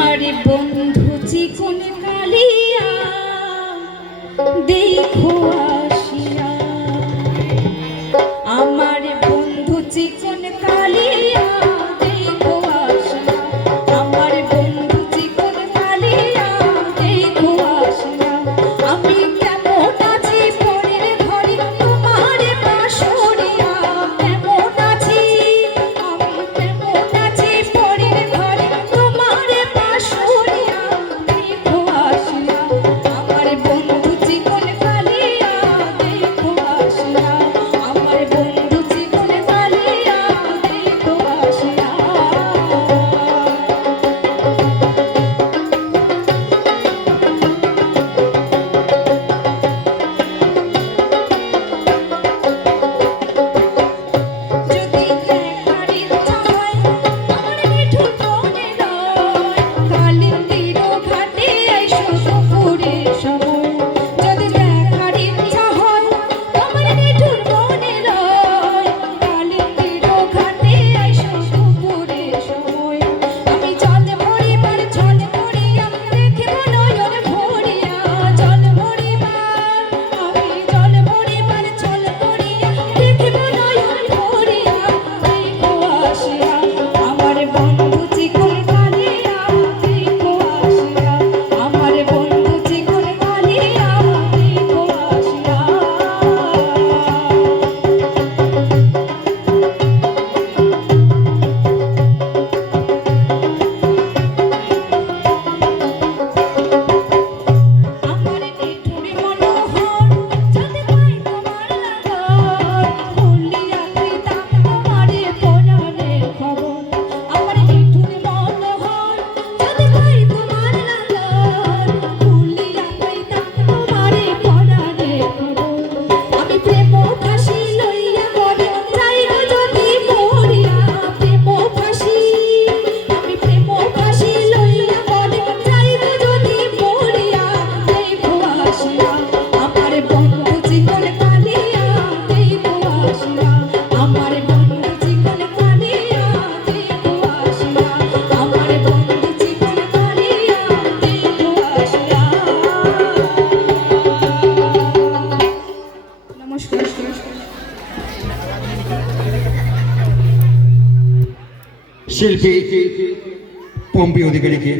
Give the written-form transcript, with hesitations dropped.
আমার বন্ধু চিকন কালিয়া দেখো আসিয়া, আমার বন্ধু চিকন কালিয়া দেখো আসিয়া, আমার বন্ধু চিকন কালিয়া দেখো আসিয়া। আমি কেমন আছি পরের ঘরে তোমার পাশরিয়া, কেমন আছি আমি কেমন আছি পরের ঘরে তোমার পাশরিয়া দেখো আসিয়া, আমার বন্ধু চিকন কালিয়া দেখো আসিয়া, আমার বন্ধু চিকন কালিয়া দেখো আসিয়া। যদি দেখার ইচ্ছা হয় আমার মিঠুন মনে রয়, কালিন্দির ঘাটে আইসো দুপুরের সময়। যদি দেখার ইচ্ছা হয় আমার মিঠুন মনে রয়, কালিন্দির ঘাটে আইসো দুপুরের সময়। আমি জল ভরিবার জল ভরিয়া দেখিব নয়ন ভরিয়া, জল ভরিবার আমি জল ভরিবার জল ভরিয়া দেখিব নয়ন ভরিয়া দেখো আসিয়া, আমার বন্ধু চিকন কালিয়া দেখো আসিয়া, আমার বন্ধু চিকন কালিয়া দেখো আসিয়া। আমার নিঠুর মনোহর যদি পাই তোমার লাগর, ভুলিয়া কইতাম তোমারে পরাণের খবর। আমার নিঠুর মনোহর যদি পাই তোমার লাগর, ভুলিয়া কইতাম তোমারে পরাণের খবর। আমি প্রেম ফাঁসি লইয়া মরে যাইব যদি মরিয়া, প্রেম ফাঁসি আমি প্রেম ফাঁসি লইয়া মরে যাইব যদি মরিয়া দেখো আসিয়া, আমার বন্ধু চিকন কালিয়া দেখো আসিয়া, আমার বন্ধু চিকন কালিয়া দেখো আসিয়া, আমার বন্ধু চিকন কালিয়া দেখো আসিয়া। নমস্কার। শিল্পী পম্পি অধিকারীকে